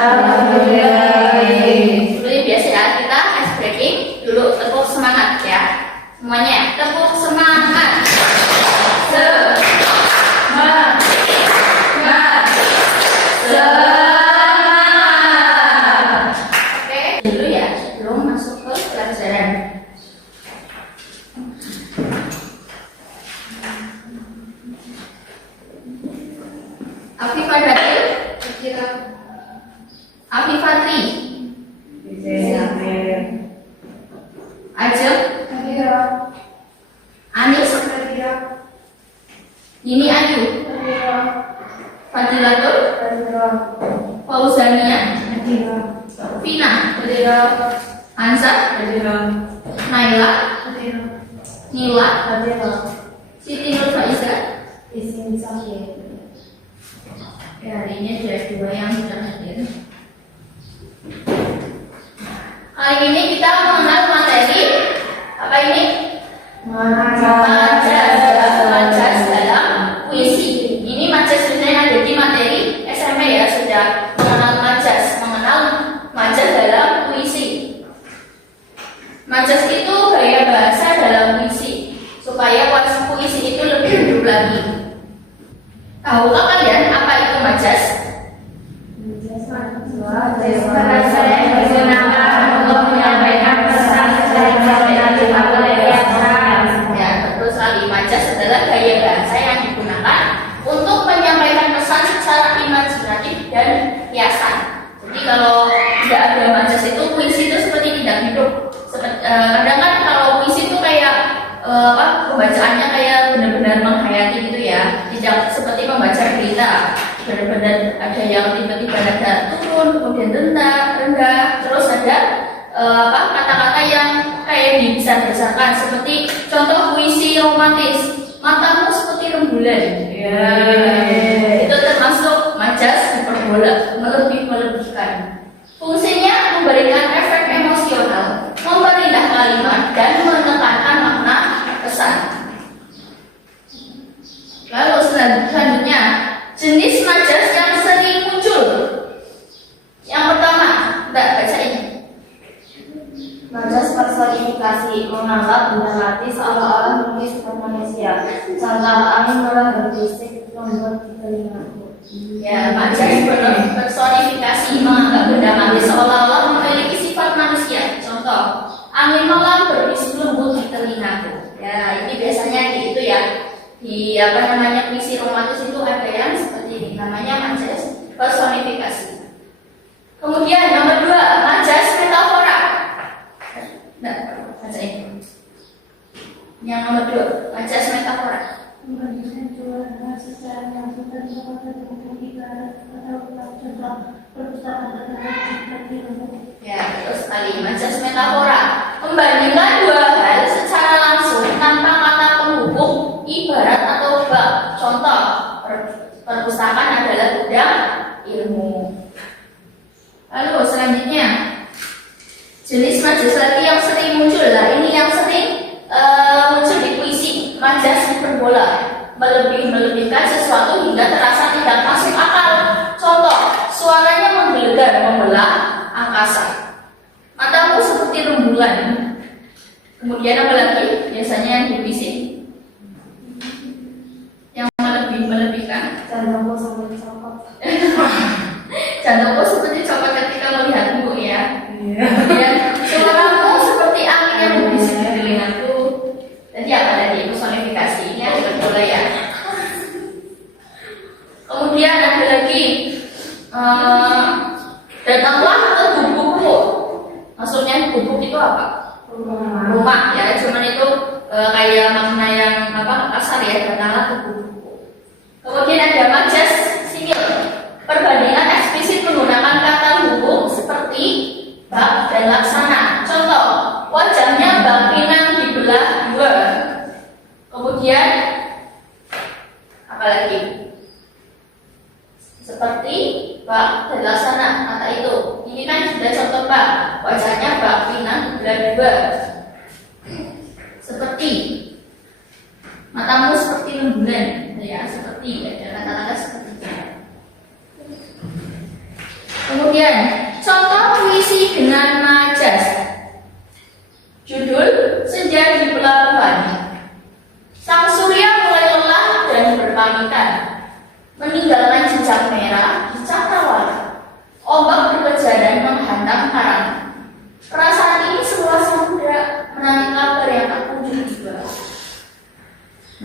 Alhamdulillah. Seperti biasa ya, kita ice breaking dulu, tepuk semangat ya. Semuanya tepuk semangat. Semangat. Semangat. Oke, dulu ya, sebelum masuk ke pelajaran. Afifah Datil, Afifatri, Ajeng, Anis, Nini Ayu, Fadilatul, Fauzania, Vina, Hansa, Naila, Nila, Siti Nur Faiza. Ya, hari ini ada dua yang sudah hadir. Kali ini kita mengenal materi apa ini? Majas dalam puisi. Ini majas sudah yang ada di materi SMP ya, sudah mengenal majas dalam puisi. Majas itu gaya bahasa dalam puisi supaya puisi itu lebih hidup lagi. Tahukah kalian apa itu majas? Bahasa yang digunakan untuk menyampaikan pesan dari ya, betul sekali. Majas adalah gaya bahasa yang digunakan untuk menyampaikan pesan secara imajinatif dan hiasan. Jadi kalau tidak ada majas itu, puisi itu seperti tidak hidup. Kadang kan kalau puisi itu kayak pembacaannya kayak benar-benar menghayati gitu ya, tidak seperti membaca berita. Benar-benar ada yang tiba-tiba nada turun, kemudian rendah, terus ada kata-kata yang kayak dibesar-besarkan, seperti contoh puisi romantis, matamu seperti rembulan. Ya, itu termasuk majas hiperbola, melebihkan. Fungsinya memberikan efek emosional, memperindah kalimat dan menekankan makna pesan. Lalu selanjutnya, jenis majas yang sering muncul. Yang pertama, Mbak bacain. Majas personifikasi, menganggap benda mati seolah-olah mungkin seperti manusia. Contoh, angin mulai berbisik membuat di telingaku. Ya, majas personifikasi, menganggap benda mati seolah-olah memiliki sifat manusia. Contoh, angin malam berbisik lembut di telingaku. Ya, ini biasanya gitu ya. Di puisi romantis itu ada yang seperti ini, namanya majas personifikasi. Kemudian nomor 2, majas metafora. Nah, baca ini. Yang nomor 2, majas metafora. Membandingkan dua hal secara langsung dan secara ibarat atau contoh perpustakaan seperti Ya, terus sekali majas metafora. Membandingkan dua hal secara langsung tanpa kata penghubung, ibarat atau bab. Contoh, perpustakaan adalah gudang ilmu. Lalu selanjutnya, jenis majas lagi yang sering muncul. Nah, ini yang sering muncul di puisi, majas hiperbola, melebihkan sesuatu hingga terasa tidak masuk akal. Contoh, suaranya menggelegar membelah angkasa. Matamu seperti rembulan. Kemudian apa lagi? Biasanya yang di puisi yang melebihkan. Jantungku seperti coklat. Jantungku seperti coklat ketika melihatmu ya. Kemudian suaramu seperti angin yang berbisik di telingaku. Tadi apa tadi? Personifikasi. Ini ada bola ya. Kemudian ada lagi datanglah ke gubukku. Maksudnya gubuk itu apa? Rumah ya. Cuman itu kayak makna yang kasar ya. Datanglah ke gubukku. Kemudian ada majas singil, perbandingan eksplisit menggunakan kata hubung seperti bak dan laksana. Contoh, wajahnya Bang Pinang dibelah dua. Kemudian apa lagi? Seperti bak dan laksana, kata itu. Ini kan sudah contoh bak, wajahnya Bang Pinang dibelah dua. Seperti matamu seperti rembulan, ya seperti ada kata-kata seperti itu. Kemudian Kemudian contoh puisi dengan majas. Judul Senja di Pelabuhan. Sang surya mulai lelah dan berpamitan, meninggalkan jejak merah di cakrawala. Ombak berkejaran menghantam karang. Perasaan ini seluas samudra, menanti kabar yang tak kunjung tiba.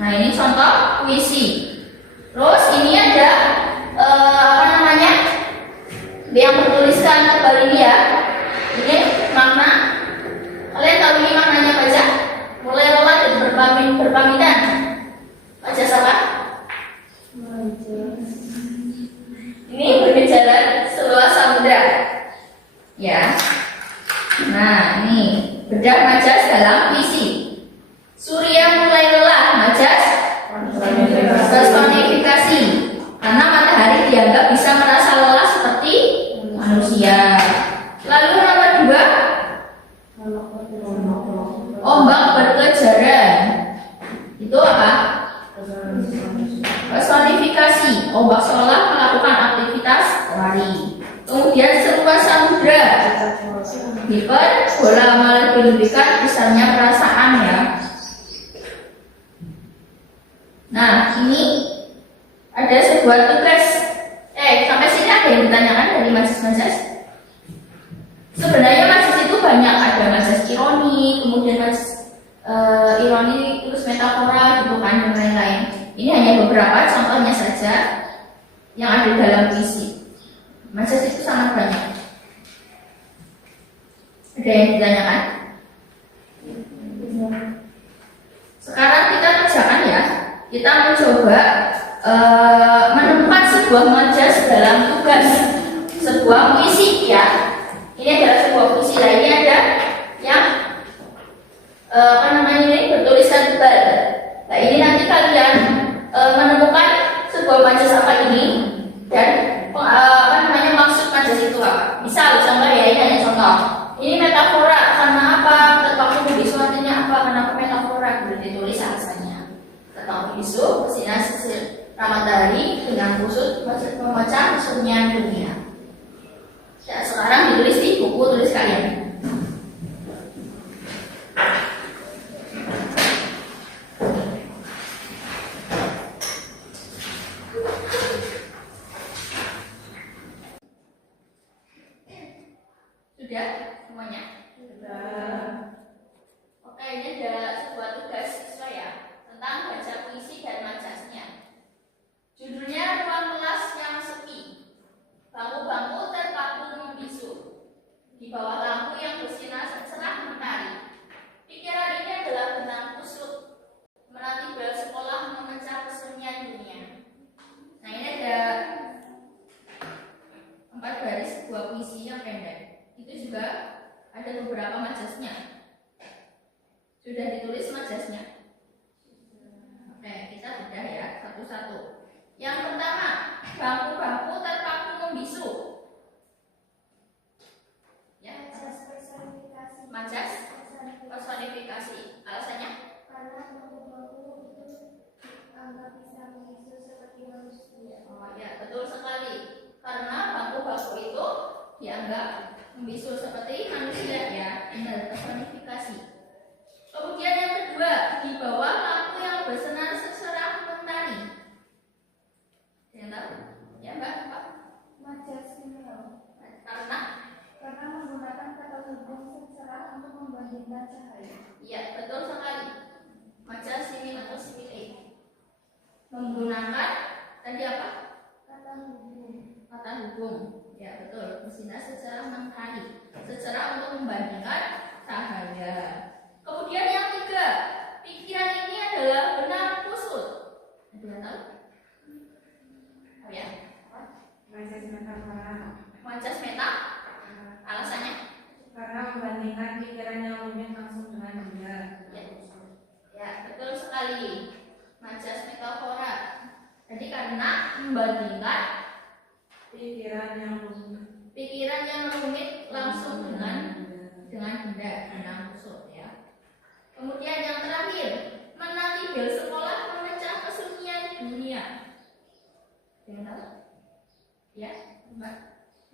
Nah, ini contoh puisi. Terus ini ada yang bertuliskan tebal ini ya. Ini makna. Kalian tahu ini maknanya apa aja? Mulai lelah dan berpamitan. Majas apa? Ini berkejaran seluas samudra. Ya. Nah, ini bedah majas dalam puisi. Surya mulai lelah, majas personifikasi. Karena matahari dianggap bisa merasa lelah seperti manusia. Lalu nomor 2, ombak berkejaran. Itu apa? Personifikasi. Ombak seolah melakukan aktivitas lari. Kemudian seluas samudra. Hiperbola melebih-lebihkan besarnya perasaan ya. Nah, ini ada sebuah tugas. Sampai sini ada yang ditanyakan dari majas-majas? Sebenarnya majas itu banyak, ada majas ironi, kemudian majas ironi, terus metafora, gitu kan, dan lain-lain. Ini hanya beberapa contohnya saja yang ada dalam puisi. Majas itu sangat banyak. Ada yang ditanyakan? Sekarang kita kerjakan ya. Kita mencoba menemukan sebuah majas dalam tugas sebuah puisi ya. Ini adalah sebuah puisi. Nah, ini ada yang ini bertuliskan tebal. Nah, ini nanti kalian menemukan sebuah majas apa ini dan maksud majas itu apa. Misal contoh ya, ini hanya contoh. Ini metafora, karena apa? Terpaku bisu artinya apa? Kenapa metafora? Sudah ditulis alasannya. Terpaku bisu bersinar matahari dengan kusut memecah kesunyian dunia. Ya, sekarang ditulis di buku tulis kalian. Sudah semuanya? Sudah. Oke, ini ada sebuah tugas siswa ya tentang baca puisi dan majasnya. Judulnya Ruang Kelas yang Sepi. Bangku-bangku terpaku membisu di bawah lampu yang bersinar cerah mentari. Pikiran ini adalah benang kusut menanti bel sekolah memecah kesunyian dunia. Nah, ini ada 4 baris sebuah puisi yang pendek. Itu juga ada beberapa majasnya. Sudah ditulis majasnya? Oke, kita bedah ya satu-satu. Yang pertama, bangku-bangku terpaku membisu. Ya, majas personifikasi. Alasannya? Karena bangku-bangku itu anggap bisa membisu seperti manusia. Oh ya, betul sekali. Karena bangku-bangku itu dianggap membisu seperti manusia ya. Benar, personifikasi. Kemudian yang kedua, di bawah lampu yang bersinar secerah mentari. Yang tahu? Ya Mbak, Pak? Majas sinyal. Karena menggunakan kata hubung secerah untuk membandingkan cahaya. iya, betul sekali. Majas simil atau simile. Menggunakan tadi apa? Kata hubung. Kata hubung. Ya, betul. Bersinar secerah mentari. Secerah untuk membandingkan cahaya. Kemudian yang ketiga, pikiran ini adalah benang kusut. Ada yang tahu? Oh ya? Majas metafora. Majas meta? Alasannya? Karena membandingkan pikiran yang rumit langsung dengan benda. Ya, betul sekali. Majas metafora. Jadi karena membandingkan Pikiran yang rumit langsung dengan benda, benang kusut ya. Kemudian yang terakhir, menanti bel sekolah memecah kesunyian dunia. Yang tahu? Ya, Mbak.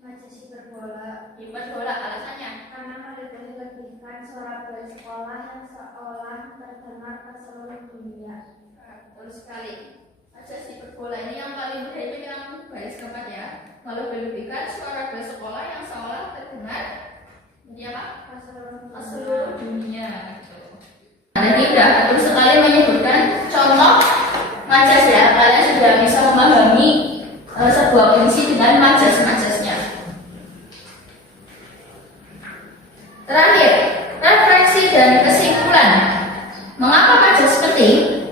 Majas hiperbola. Hiperbola alasannya. Karena melebih-lebihkan suara bel sekolah yang seolah terdengar ke seluruh dunia. Betul sekali. Majas hiperbola ini yang paling mudah itu yang baris keempat ya. Melebih-lebihkan suara bel sekolah yang seolah terdengar jadi apa? Ke seluruh dunia. Tadi udah betul sekali menyebutkan contoh majas ya. Kalian sudah bisa memahami sebuah puisi dengan majas-majasnya. Terakhir, referensi dan kesimpulan. Mengapa majas penting?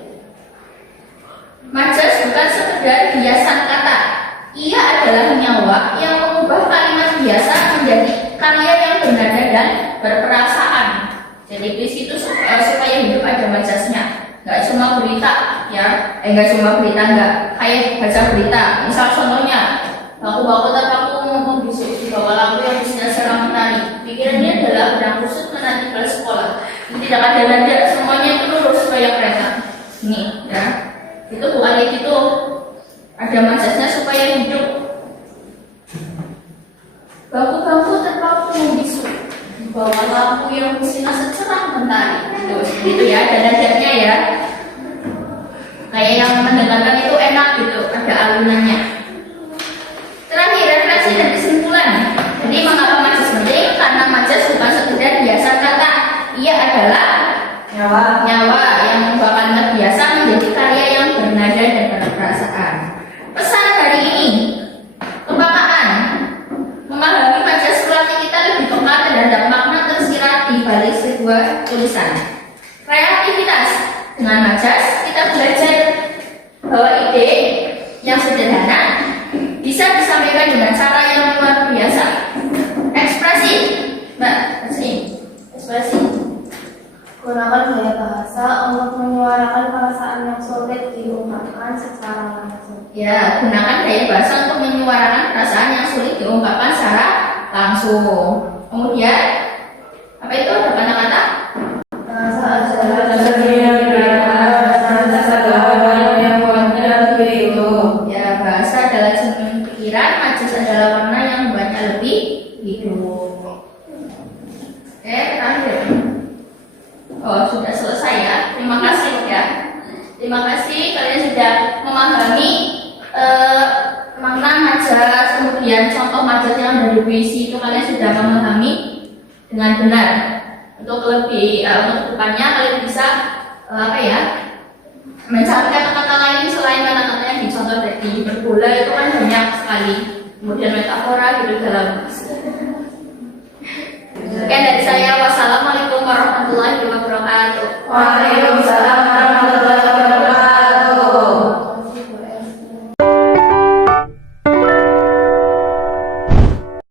Majas bukan sekedar hiasan kata. Ia adalah nyawa yang mengubah kalimat biasa menjadi karya yang bernada dan berperasaan. Jadi puisi itu supaya hidup ada majasnya. Nggak cuma berita ya, nggak cuma berita, nggak kayak baca berita. Misal contohnya, baku-baku terpaku membusuk di bawah lampu yang bersinar serang menari. Pikirannya adalah benang kusut menanti ke sekolah. Tidak ada nada, semuanya itu lurus kayak kereta. Ini ya, itu bukan itu. Ada majasnya supaya hidup. Baku-baku terpaku membusuk di bawah lampu yang bersinar secerah mentari. Gitu ya, ada nadanya ya. Kayak yang mendengarkan itu enak gitu, ada alunannya. Terakhir, referensi dan kesimpulan. Jadi mengapa majas penting? Karena majas bukan sekedar hiasan kata. Ia adalah nyawa yang membawa kalimat biasa menjadi karya yang bernada dan berperasaan. Pesan hari ini, kepekaan. Memahami majas melatih kita lebih peka terhadap makna tersirat di balik sebuah tulisan. Kreativitas. Dengan majas kita belajar bahwa ide yang sederhana bisa disampaikan dengan cara yang luar biasa. Ekspresi, Mbak, ekspresi. Gunakan gaya bahasa untuk menyuarakan perasaan yang sulit diungkapkan secara langsung. Ya, gunakan gaya bahasa untuk menyuarakan perasaan yang sulit diungkapkan secara langsung. Kemudian, apa itu ada kata-kata? Ya, bahasa adalah cermin pikiran, majas adalah warna yang membuatnya lebih hidup. Oke, terakhir. Oh, sudah selesai ya. Terima kasih ya. Terima kasih kalian sudah memahami makna majas, kemudian contoh majas yang dari puisi itu kalian sudah memahami dengan benar. Untuk lebih untuk depannya kalian bisa mencari kata-kata lain selain kata-kata yang dicontoh tadi. Berbola itu kan banyak sekali. Kemudian metafora gitu dalam. Sekian dari saya. Wassalamualaikum warahmatullahi wabarakatuh. Waalaikumsalam